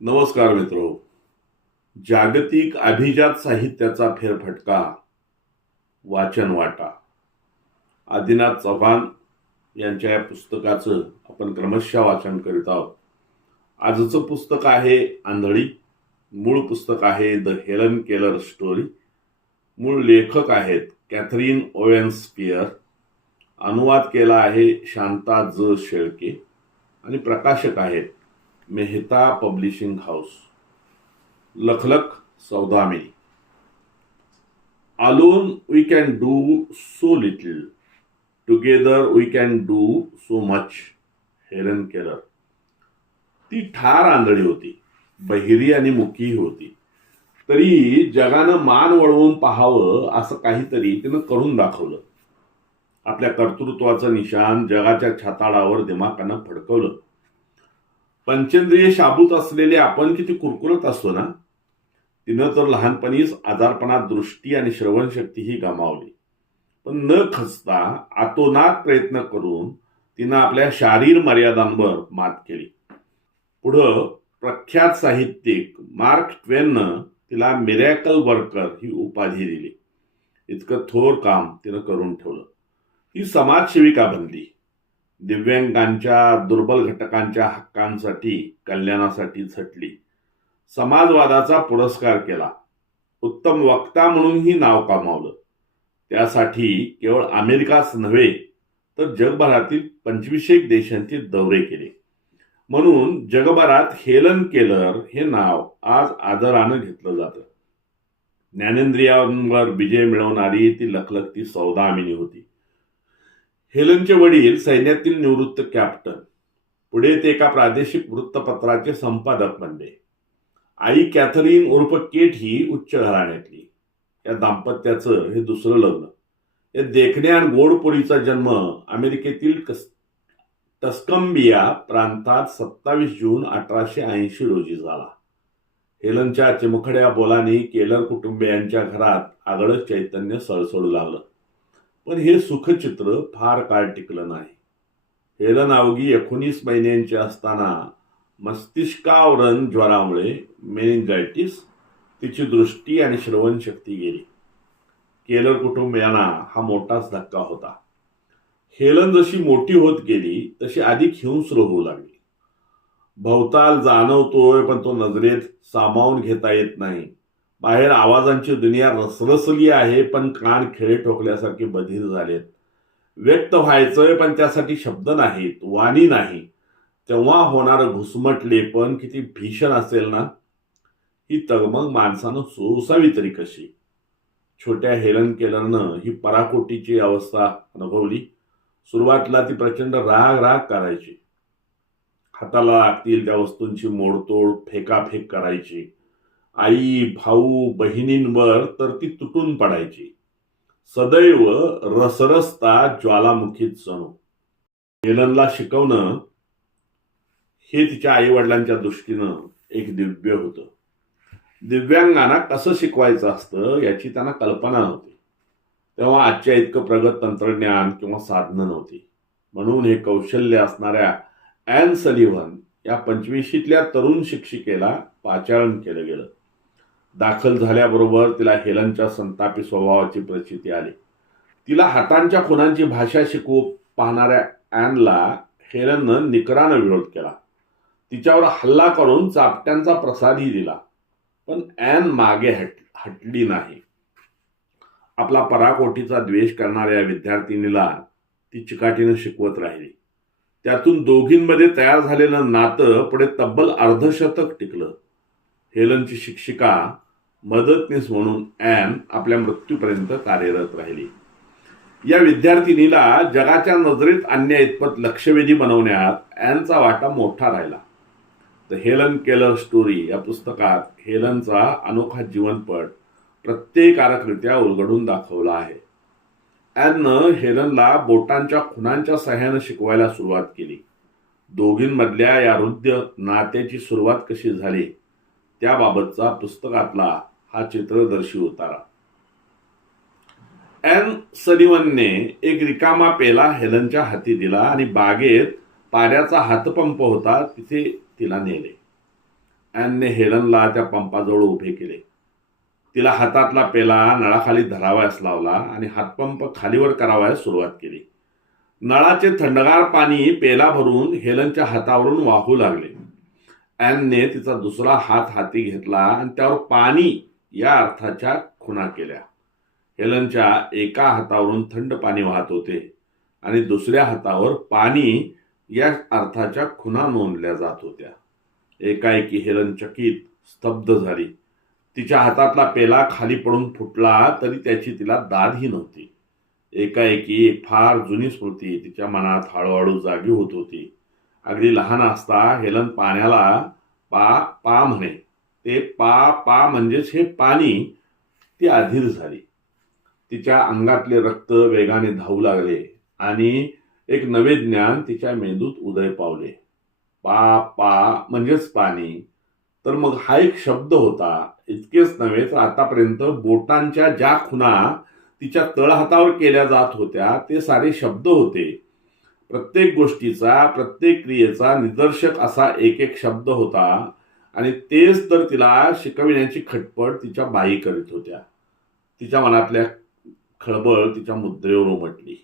नमस्कार मित्रो. जागतिक अभिजात साहित्याचा फेरफटका वाचन वाटा. आदिनाथ चव्हाण यांच्या या पुस्तकाचं आपण क्रमशः वाचन करीत आहोत. आजचं पुस्तक आहे आंधळी मूळ पुस्तक आहे द हेलन केलर स्टोरी मूळ लेखक आहेत कॅथरीन ओवेन्स स्पियर अनुवाद केला आहे शांता ज शेळके आणि प्रकाशक आहेत Mehta publishing house Lakhlakh Saudamini alone we can do so little together we can do so much Helen Keller ती ठार आंधळी होती बहिरी आणि मुकीही होती. तरी जगानं मान वळवून पाहावं असं काहीतरी तिनं करून दाखवलं. आपल्या कर्तृत्वाचं निशान जगाच्या छाताळावर दिमाकानं फडकवलं. पंचेंद्रिय शाबूत असलेले आपण किती कुरकुरत असतो ना? तिनं तर लहानपणीच आजारपणात दृष्टी आणि श्रवणशक्ती ही गमावली. पण न खचता आतोनात प्रयत्न करून तिनं आपल्या शारीर मर्यादांवर मात केली. पुढं प्रख्यात साहित्यिक मार्क ट्वेननं तिला मिरॅकल वर्कर ही उपाधी दिली. इतकं थोर काम तिनं करून ठेवलं. ही समाजसेविका बनली. दिव्यांगांच्या दुर्बल घटकांच्या हक्कांसाठी कल्याणासाठी झटली. समाजवादाचा पुरस्कार केला. उत्तम वक्ता म्हणूनही नाव कमावलं. त्यासाठी केवळ अमेरिकाच नव्हे तर जगभरातील पंचवीसशे देशांचे दौरे केले. म्हणून जगभरात हेलन केलर हे नाव आज आदरानं घेतलं जातं. ज्ञानेंद्रियांवर विजय मिळवणारी ती लखलखती सौदामिनी होती. हेलनचे वडील सैन्यातील निवृत्त कॅप्टन. पुढे ते एका प्रादेशिक वृत्तपत्राचे संपादक बनले. आई कॅथरीन उर्फ केट ही उच्च घराण्यातली. या दाम्पत्याचं हे दुसरं लग्न. या देखण्या आणि गोडपोळीचा जन्म अमेरिकेतील कस टस्कंबिया प्रांतात सत्तावीस जून अठराशे ऐंशी रोजी झाला. हेलनच्या चिमुखड्या बोलाने केलर कुटुंबियांच्या घरात आगळं चैतन्य सळसळू लागलं. पण हे सुखचित्र फार काळ टिकलं नाही. हेलन अवघी एकोणीस महिन्यांची असताना मस्तिष्कावरण ज्वरामुळे मेनिंगायटिस तिची दृष्टी आणि श्रवणशक्ती गेली. केलर कुटुंबियांना हा मोठाच धक्का होता. हेलन जशी मोठी होत गेली तशी अधिक हिंस्र होऊ लागली. भवताल जाणवतोय पण तो नजरेत सामावून घेता येत नाही. बाहेर आवाजांची दुनिया रसरसली आहे पण कान खेळे ठोकल्यासारखे बधीर झालेत. व्यक्त व्हायचंय पण त्यासाठी शब्द नाहीत वाणी नाही. तेव्हा होणारं घुसमटले पण किती भीषण असेल ना? ही तगमग माणसानं सोसावी तरी कशी? छोट्या हेलन केलरनं ही पराकोटीची अवस्था अनुभवली. सुरुवातीला ती प्रचंड राग राग करायची. हाताला लागतील त्या वस्तूंची मोडतोड फेकाफेक करायची. आई भाऊ बहिणींवर तर ती तुटून पडायची. सदैव रसरसता ज्वालामुखीत जणू. मिलनला शिकवणं हे तिच्या आई वडिलांच्या दृष्टीनं एक दिव्य होतं. दिव्यांगांना कसं शिकवायचं असतं याची त्यांना कल्पना नव्हती. तेव्हा आजच्या इतकं प्रगत तंत्रज्ञान किंवा साधनं नव्हती. म्हणून हे कौशल्य असणाऱ्या ॲन सलिव्हन या पंचवीशीतल्या तरुण शिक्षिकेला पाचारण केलं गेलं. दाखल झाल्याबरोबर तिला हेलनच्या संतापी स्वभावाची प्रचिती आली. तिला हातांच्या खुनांची भाषा शिकवू पाहणाऱ्या ॲनला हेलननं निकरानं विरोध केला. तिच्यावर हल्ला करून चापट्यांचा प्रसादही दिला. पण ॲन मागे हट हटली नाही. आपला पराकोटीचा द्वेष करणाऱ्या विद्यार्थिनीला ती चिकाटीनं शिकवत राहिली. त्यातून दोघींमध्ये तयार झालेलं नातं पुढे तब्बल अर्धशतक टिकलं. हेलनची शिक्षिका मदतनीस म्हणून ॲन आपल्या मृत्यूपर्यंत कार्यरत राहिली. या विद्यार्थिनीला जगाच्या नजरेत आणण्या इतपत लक्षवेधी बनवण्यात ॲनचा वाटा मोठा राहिला. द हेलन केलर स्टोरी या पुस्तकात हेलनचा अनोखा जीवनपट प्रत्येकारकरित्या उलगडून दाखवला आहे. ॲननं हेलनला बोटांच्या खुणांच्या सहाय्यानं शिकवायला सुरुवात केली. दोघींमधल्या या हृद्य नात्याची सुरुवात कशी झाली त्याबाबतचा पुस्तकातला हा चित्रदर्शी उतारा. एन सलिवनने एक रिकामा पेला हेलनच्या हाती दिला आणि बागेत पाण्याचा हातपंप होता तिथे तिला नेले. ॲनने हेलनला त्या पंपाजवळ उभे केले. तिला हातातला पेला नळाखाली धरावयास लावला आणि हातपंप खालीवर करावयास सुरुवात केली. नळाचे थंडगार पाणी पेला भरून हेलनच्या हातावरून वाहू लागले. ॲनने तिचा दुसरा हात हाती घेतला आणि त्यावर पाणी या अर्थाच्या खुणा केल्या. हेलनच्या एका हातावरून थंड पाणी वाहत होते आणि दुसऱ्या हातावर पाणी या अर्थाच्या खुणा नोंदल्या जात होत्या. एकाएकी हेलन चकित स्तब्ध झाली. तिच्या हातातला पेला खाली पडून फुटला तरी त्याची तिला दादही नव्हती. एकाएकी एक फार जुनी स्मृती तिच्या मनात हळूहळू जागी होत होती. अगदी लहान असता हेलन पाण्याला पा पा म्हणे. ते पा पा म्हणजेच हे पाणी ती अधीर झाली. तिच्या अंगातले रक्त वेगाने धावू लागले आणि एक नवे ज्ञान तिच्या मेंदूत उदय पावले. पा पा म्हणजेच पाणी. तर मग हा एक शब्द होता इतकेच नव्हे तर आतापर्यंत बोटांच्या ज्या खुणा तिच्या तळहातावर केल्या जात होत्या ते सारे शब्द होते. प्रत्येक गोष्टीचा प्रत्येक क्रियेचा निदर्शक असा एक एक शब्द होता. आणि तेच तर तिला शिकविण्याची खटपट तिच्या बाई करीत होत्या. तिच्या मनातल्या खळबळ तिच्या मुद्रेवर उमटली.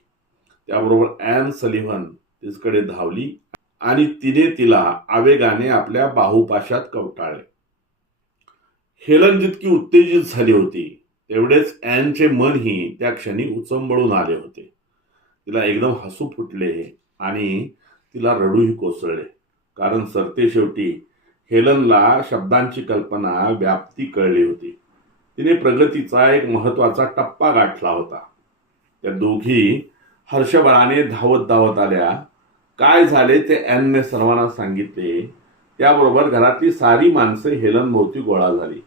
त्याबरोबर ॲन सलिव्हन तिच्याकडे धावली आणि तिने तिला आवेगाने आपल्या बाहुपाशात कवटाळले. हेलन जितकी उत्तेजित झाली होती तेवढेच ॲनचे मनही त्या क्षणी उचंबळून आले होते. तिला एकदम हसू फुटले आणि तिला रडूही कोसळले. कारण सरते शेवटी हेलनला शब्दांची कल्पना व्याप्ती कळली होती. तिने प्रगतीचा एक महत्त्वाचा टप्पा गाठला होता. त्या दोघी हर्षभराने धावत धावत आल्या. काय झाले ते ॲनने सर्वांना सांगितले. त्याबरोबर घरातली सारी माणसे हेलन भोवती गोळा झाली.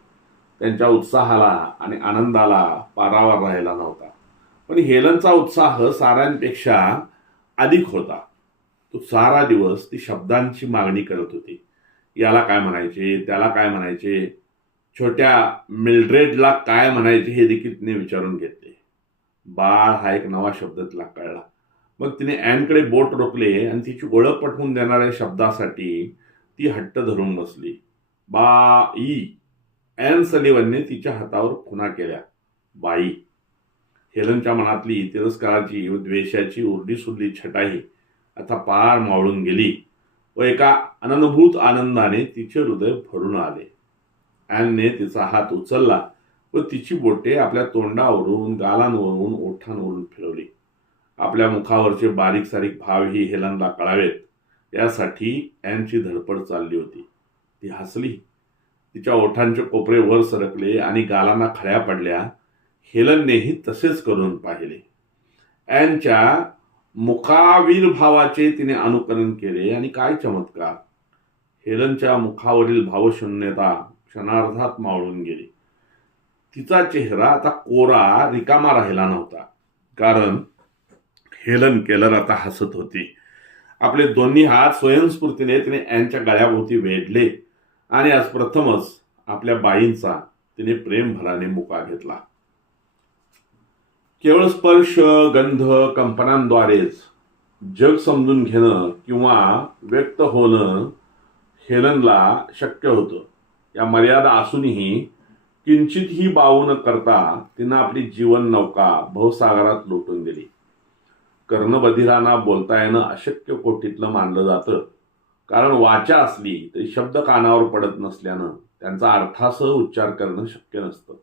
त्यांच्या उत्साहाला आणि आनंदाला पारावार राहिला नव्हता. पण हेलनचा उत्साह साऱ्यांपेक्षा अधिक होता. तो सारा दिवस ती शब्दांची मागणी करत होती. याला काय म्हणायचे त्याला काय म्हणायचे छोट्या मिल्ड्रेडला काय म्हणायचे हे देखील तिने विचारून घेतले. बाळ हा एक नवा शब्द तिला कळला. मग तिने ॲनकडे बोट रोखले आणि तिची ओळख पटवून देणाऱ्या शब्दासाठी ती हट्ट धरून बसली. बा ई ॲन सलिवनने तिच्या हातावर खुणा केल्या. बाई हेलनच्या मनातली तिरस्काराची व द्वेषाची उरडी सुरली छटाई आता पार मावळून गेली. व एका अननुभूत आनंदाने तिचे हृदय भरून आले. ॲनने तिचा हात उचलला व तिची बोटे आपल्या तोंडावरून गालांवरून ओठांवरून फिरवली. आपल्या मुखावरचे बारीक सारीक भावही हेलनला कळावेत. यासाठी ॲनची धडपड चालली होती. ती हसली. तिच्या ओठांचे कोपरे वर सरकले आणि गालांना खळ्या पडल्या. हेलननेही तसेच करून पाहिले. ॲनच्या मुखावीर भावाचे तिने अनुकरण केले. आणि काय चमत्कार? हेलनच्या मुखावरील भावशून्यता क्षणार्धात मावळून गेली. तिचा चेहरा आता कोरा रिकामा राहिला नव्हता. कारण हेलन केलर आता हसत होती. आपले दोन्ही हात स्वयंस्फूर्तीने तिने यांच्या गळ्याभोवती वेढले. आणि आज प्रथमच आपल्या बाईंचा तिने प्रेमभराने मुका घेतला. केवळ स्पर्श गंध कंपनांद्वारेच जग समजून घेणं किंवा व्यक्त होणं हेलनला शक्य होतं. या मर्यादा असूनही किंचितही बाऊ न करता तिनं आपली जीवन नौका भवसागरात लोटून दिली. कर्णबधिरांना बोलता येणं अशक्य कोटीतलं मानलं जातं. कारण वाचा असली तरी शब्द कानावर पडत नसल्यानं त्यांचा अर्थासह उच्चार करणं शक्य नसतं.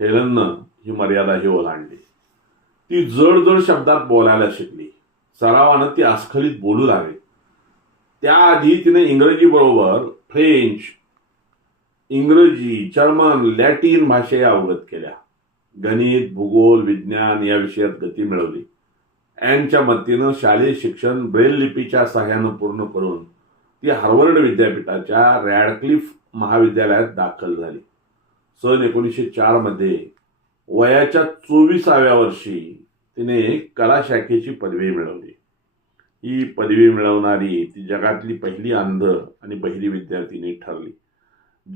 हेलननं ही मर्यादाही ओलांडली. ती जड जड शब्दात बोलायला शिकली. सरावानं ती अस्खलित बोलू लागली. त्याआधी तिने इंग्रजी बरोबर फ्रेंच इंग्रजी जर्मन लॅटिन भाषा अवगत केल्या. गणित भूगोल विज्ञान या विषयात गती मिळवली. ॲनच्या मदतीनं शालेय शिक्षण ब्रेल लिपीच्या सहाय्यानं पूर्ण करून ती हार्वर्ड विद्यापीठाच्या रॅडक्लिफ महाविद्यालयात दाखल झाली. सन एकोणीसशे चारमध्ये वयाच्या चोवीसाव्या वर्षी तिने कला शाखेची पदवी मिळवली. ही पदवी मिळवणारी ती जगातली पहिली अंध आणि पहिली विद्यार्थिनी ठरली.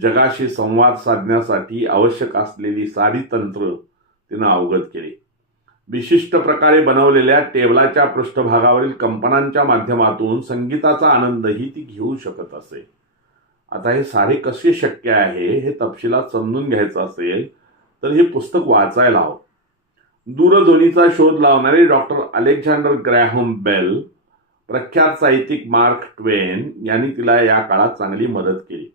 जगाशी संवाद साधण्यासाठी आवश्यक असलेली सारी तंत्र तिनं अवगत केली. विशिष्ट प्रकारे बनवलेल्या टेबलाच्या पृष्ठभागावरील कंपनांच्या माध्यमातून संगीताचा आनंदही ती घेऊ शकत असे. आता हे सारे कसे शक्य आहे हे तपशिलात समजून घ्यायचं असेल तर हे पुस्तक वाचायला हवं. दूरध्वनीचा शोध लावणारे डॉक्टर अलेक्झांडर ग्रॅहम बेल प्रख्यात साहित्यिक मार्क ट्वेन यांनी तिला या काळात चांगली मदत केली.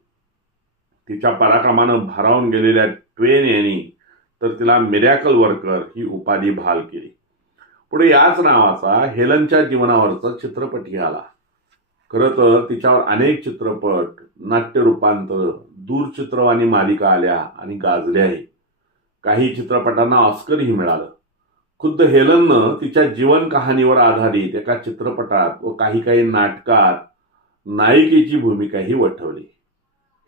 तिच्या पराक्रमानं भारावून गेलेल्या ट्वेन यांनी तर तिला मिरॅकल वर्कर ही उपाधी बहाल केली. पुढे याच नावाचा हेलनच्या जीवनावरचा चित्रपटही आला. खरं तर तिच्यावर अनेक चित्रपट नाट्य रूपांतर दूरचित्रवाणी मालिका आल्या आणि गाजल्याही काही चित्रपटांना ऑस्करही मिळालं. खुद्द हेलननं तिच्या जीवन कहाणीवर आधारित एका चित्रपटात व काही काही नाटकात नायिकेची भूमिकाही वठवली.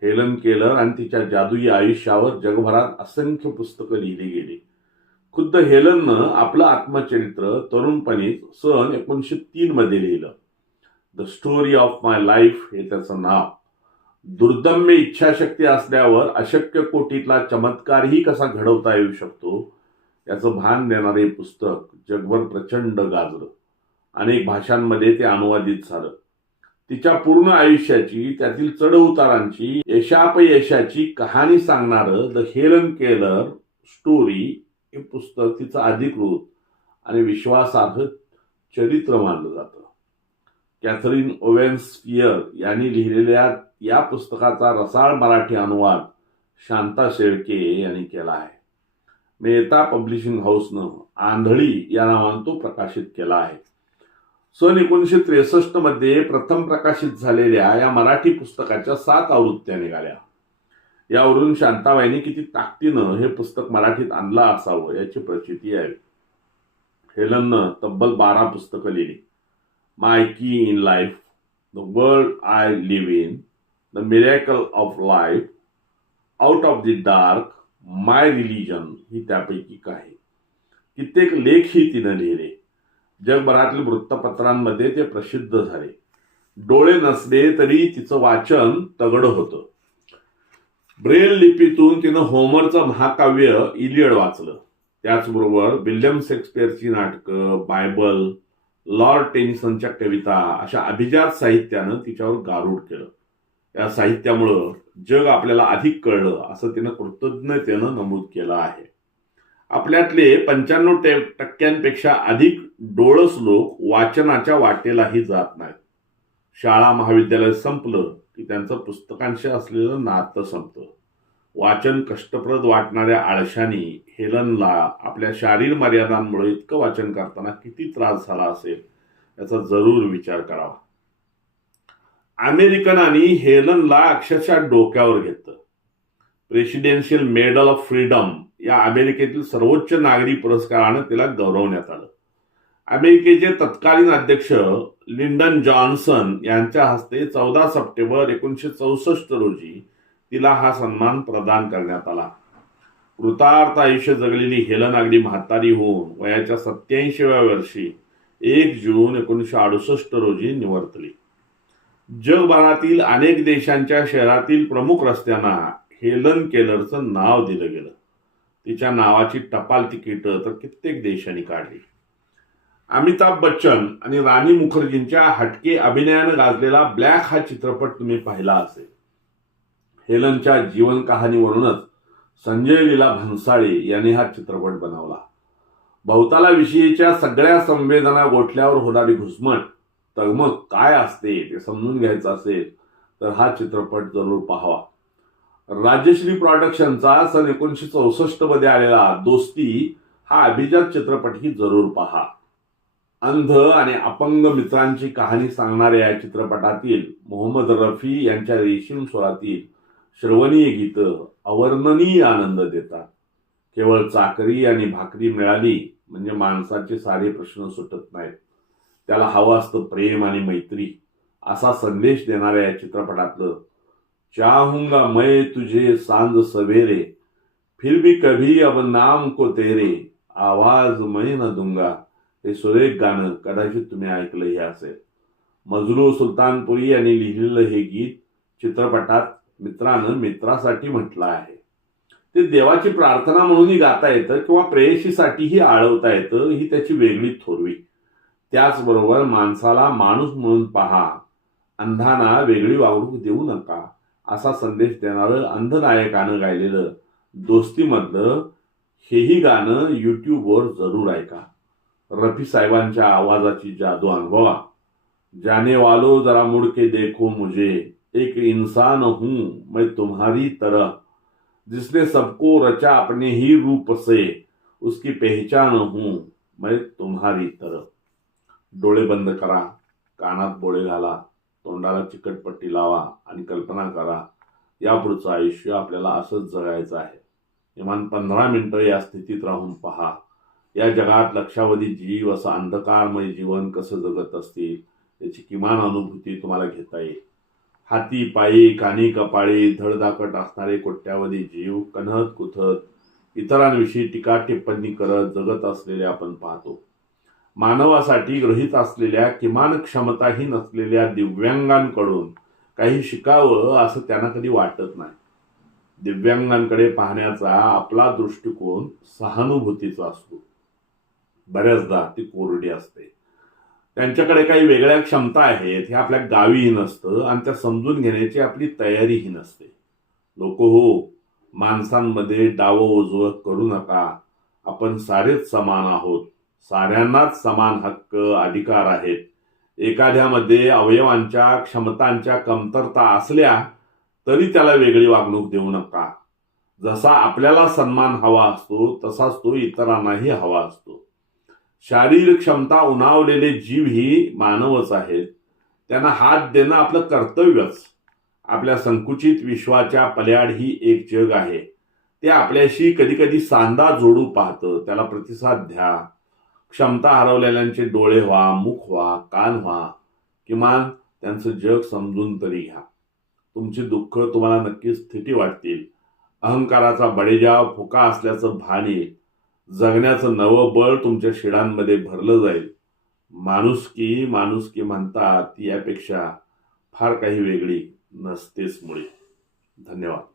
हेलन केलर आणि तिच्या जादुई आयुष्यावर जगभरात असंख्य पुस्तकं लिहिली गेली. खुद्द हेलननं आपलं आत्मचरित्र तरुणपणीच सन एकोणीशे तीन मध्ये लिहिलं. The story of my life हे त्याचं नाव. दुर्दम्य इच्छाशक्ती असल्यावर अशक्य कोटीतला चमत्कारही कसा घडवता येऊ शकतो याचं भान देणारे पुस्तक जगभर प्रचंड गाजलं. अनेक भाषांमध्ये ते अनुवादित झालं. तिच्या पूर्ण आयुष्याची त्यातील चढउतारांची यशापयशाची कहाणी सांगणारं द हेलन केलर स्टोरी हे पुस्तक तिचं अधिकृत आणि विश्वासार्ह चरित्र मानलं जातं. कॅथरीन ओवेन्सफियर यांनी लिहिलेल्या या पुस्तकाचा रसाळ मराठी अनुवाद शांता शेळके यांनी केला आहे. मेहता पब्लिशिंग हाऊसनं आंधळी या नावानं तो प्रकाशित केला आहे. सन एकोणीसशे त्रेसष्टमध्ये प्रथम प्रकाशित झालेल्या या मराठी पुस्तकाच्या सात आवृत्त्या निघाल्या. यावरून शांताबाईंनी किती ताकदीनं हे पुस्तक मराठीत आणलं असावं याची प्रचिती आहे. हेलननं तब्बल बारा पुस्तकं लिहिली. My key in life, the world I live in the miracle of life out of the dark my religion ही त्यापैकी काही. कित्येक लेखही तिनं लिहिले. जगभरातील वृत्तपत्रांमध्ये ते प्रसिद्ध झाले. डोळे नसले तरी तिचं वाचन तगड होतं. ब्रेल लिपीतून तिनं होमरचं महाकाव्य इलियड वाचलं. त्याचबरोबर विल्यम शेक्सपियरची नाटकं बायबल लॉर्ड टेनिसनच्या कविता अशा अभिजात साहित्यानं तिच्यावर गारूड केलं. या साहित्यामुळं जग आपल्याला अधिक कळलं असं तिनं कृतज्ञतेनं नमूद केलं आहे. आपल्यातले पंच्याण्णव टक्क्यांपेक्षा अधिक डोळस लोक वाचनाच्या वाटेलाही जात नाहीत. शाळा महाविद्यालय संपलं की त्यांचं पुस्तकांशी असलेलं नातं संपतं. वाचन कष्टप्रद वाटणाऱ्या आळशाने हेलनला आपल्या शारीर मर्यादांमुळे इतकं वाचन करताना किती त्रास झाला असेल याचा जरूर विचार करावा. अमेरिकनांनी हेलनला अक्षरशः डोक्यावर घेतलं. प्रेसिडेन्शियल मेडल ऑफ फ्रीडम या अमेरिकेतील सर्वोच्च नागरी पुरस्कारानं तिला गौरवण्यात आलं. अमेरिकेचे तत्कालीन अध्यक्ष लिंडन जॉन्सन यांच्या हस्ते चौदा सप्टेंबर एकोणीसशे चौसष्ट रोजी तिला हा सन्मान प्रदान करण्यात आला. कृतार्थ आयुष्य जगलेली हेलन अगदी म्हातारी होऊन वयाच्या सत्याऐंशीव्या वर्षी एक जून एकोणीसशे अडुसष्ट रोजी निवर्तली. जगभरातील अनेक देशांच्या शहरातील प्रमुख रस्त्यांना हेलन केलरचं नाव दिलं गेलं. तिच्या नावाची टपाल तिकीट तर कित्येक देशांनी काढली. अमिताभ बच्चन आणि राणी मुखर्जींच्या हटके अभिनयानं गाजलेला ब्लॅक हा चित्रपट तुम्ही पाहिला असेल. हेलनच्या जीवन कहाणीवरूनच संजय लीला भन्साळे यांनी हा चित्रपट बनवला. भवताला विषयीच्या सगळ्या संवेदना गोठल्यावर होणारी घुसमट तगमग काय असते ते समजून घ्यायचं असेल तर हा चित्रपट जरूर पाहावा. राजश्री प्रॉडक्शनचा सन एकोणीसशे चौसष्टमध्ये आलेला दोस्ती हा अभिजात चित्रपटही जरूर पहा. अंध आणि अपंग मित्रांची कहाणी सांगणाऱ्या या चित्रपटातील मोहम्मद रफी यांच्या रेशीम स्वरातील श्रवणीय गीतं अवर्णनीय आनंद देतात. केवळ चाकरी आणि भाकरी मिळाली म्हणजे माणसाचे सारे प्रश्न सुटत नाहीत. त्याला हवं असतं प्रेम आणि मैत्री असा संदेश देणाऱ्या या चित्रपटातलं चाहूंगा मैं तुझे सांज सवेरे फिर भी कभी अब नाम को तेरे आवाज मैं न दूंगा. हे सुरेख गाणं कदाचित तुम्ही ऐकलंही असेल. मजरू सुलतानपुरी यांनी लिहिलेलं हे गीत चित्रपटात मित्रानं मित्रासाठी म्हटलं आहे. ते देवाची प्रार्थना म्हणूनही गाता येतं किंवा प्रेयशीसाठीही आळवता येतं ही त्याची वेगळी थोरवी. त्याचबरोबर माणसाला माणूस म्हणून पहा अंधाना वेगळी वागणूक देऊ नका असा संदेश देणारं अंधनायकानं गायलेलं दोस्तीमधलं हेही गाणं यूट्यूबवर जरूर ऐका. रफी साहेबांच्या आवाजाची जादू अनुभवा. जाने वालो जरा मुडके देखो मुझे. एक इंसान हूं मैं तुम्हारी तरह जिसने सबको रचा अपने ही रूप से उसकी पहचान हूं मैं तुम्हारी तरह। डोळे बंद करा कानात बोळे घाला तोंडाला चिकटपट्टी लावा आणि कल्पना करा यापुढचं आयुष्य आपल्याला असंच जगायचं आहे. किमान पंधरा मिनटं या स्थितीत राहून पहा. या जगात लक्षावधी जीव असं अंधकारमय जीवन कसं जगत असतील याची किमान अनुभूती तुम्हाला घेता येईल. हाती पायी कानी कपाळी धडधाकट असणारे कोट्यावधी जीव कन्हत कुथत इतरांविषयी टीका टिप्पणी करत जगत असलेले आपण पाहतो. मानवासाठी ग्रहित असलेल्या किमान क्षमताही नसलेल्या दिव्यांगांकडून काही शिकावं असं त्यांना कधी वाटत नाही. दिव्यांगांकडे पाहण्याचा आपला दृष्टिकोन सहानुभूतीचा असतो. बऱ्याचदा ती कोरडी असते. त्यांच्याकडे काही वेगळ्या क्षमता आहेत हे आपल्या गावीही नसतं आणि त्या समजून घेण्याची आपली तयारीही नसते. लोक हो माणसांमध्ये डावं उजवं करू नका. आपण सारेच समान आहोत. साऱ्यांनाच समान हक्क अधिकार आहेत. एखाद्यामध्ये अवयवांच्या क्षमतांच्या कमतरता असल्या तरी त्याला वेगळी वागणूक देऊ नका. जसा आपल्याला सन्मान हवा असतो तसाच तो इतरांनाही हवा असतो. शारीरिक क्षमता उणावलेले जीव ही मानवच आहेत. त्यांना हात देणं आपलं कर्तव्यच. आपल्या संकुचित विश्वाच्या पल्याड ही एक जग आहे. ते आपल्याशी कधी कधी सांदा जोडू पाहतं. त्याला प्रतिसाद द्या. क्षमता हरवलेल्यांचे डोळे व्हा मुख व्हा कान व्हा. किमान त्यांचं जग समजून तरी घ्या. तुमची दुःख तुम्हाला नक्कीच स्थिती वाटतील. अहंकाराचा बडेजाव फुका असल्याचं भान येईल जगण्याचं नवं बळ तुमच्या शिडांमध्ये भरलं जाईल. माणुसकी माणुसकी म्हणतात ती यापेक्षा फार काही वेगळी नसतेच मुळे. धन्यवाद.